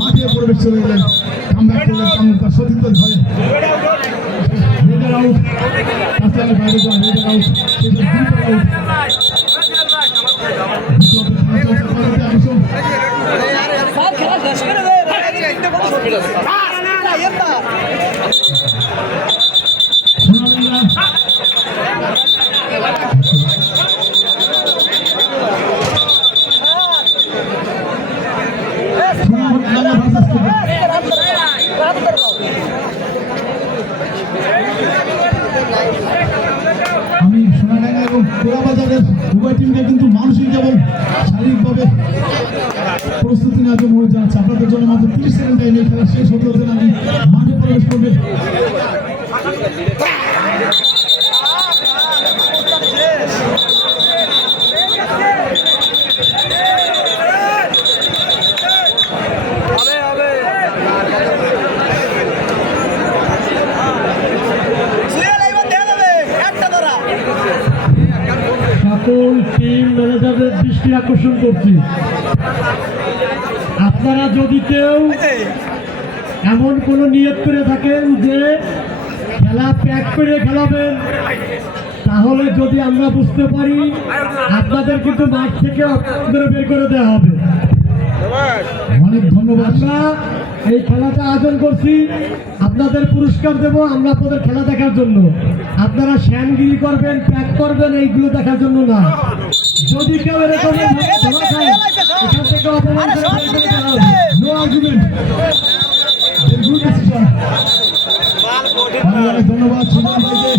মাঠে প্রবেশ চলে গেলেন আমরা করলেন কামড় তার সতীর্থ ধরে হেডার আউট রাস্তায় বাইরে যাওয়া হেডার আউট সেটা দুইটা আউট আমি সোনাডাঙ্গা এবং কোলাবাজারের উভয় টিমকে কিন্তু মানসিক এবং শারীরিকভাবে প্রস্তুতি নেওয়ার জন্য অনুরোধ জানাচ্ছি আপনাদের জন্য মাত্র তিরিশ সেকেন্ড টাইম খেলা শেষ হতে হতে নাকি সকল টিম ম্যানেজারদের দৃষ্টি আকর্ষণ করছি। আপনারা যদি কেউ এমন কোনো নিয়ত করে থাকেন যে খেলা প্যাক করে খেলাবেন। তাহলে যদি আমরা বুঝতে পারি, আপনাদের কিন্তু মাঠ থেকে আপনাদের বের করে দেওয়া হবে। অনেক ধন্যবাদ। আমরা এই খেলাটা আয়োজন করছি। আপনাদের পুরস্কার দেব আমরা আপনাদের খেলা দেখার জন্য। আপনারা শ্যানগিরি করবেন প্যাক করবেন, এইগুলো দেখার জন্য না। যদি কেউ এরকম এখান থেকে অপমান ধন্যবাদ সুমন ভাইকে।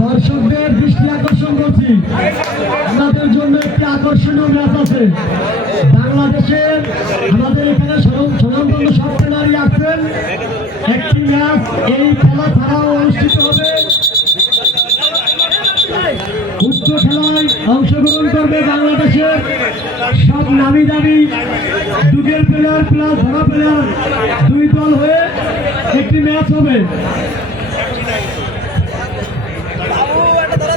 দর্শকদের দৃষ্টি আকর্ষণ করছি। আমাদের জন্য একটি আকর্ষণীয় ম্যাচ আছে। বাংলাদেশের আমাদের এখানে স্বনামধন্য সব খেলোয়াড়ই আসছেন। একটি ম্যাচ এই খেলা উচ্চ খেলায় অংশগ্রহণ করবে বাংলাদেশের সব নামি দামি যুগের প্লেয়ার প্লাস ধরা প্লেয়ার দুই দল হয়ে একটি ম্যাচ হবে। বাবু একটা ধরা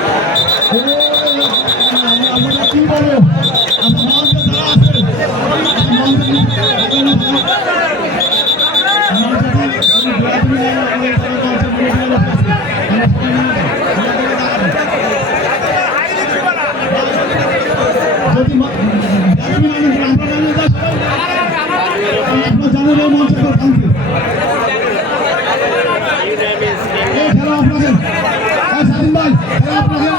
আপনাদের স্বাধীন ভাই আপনাদের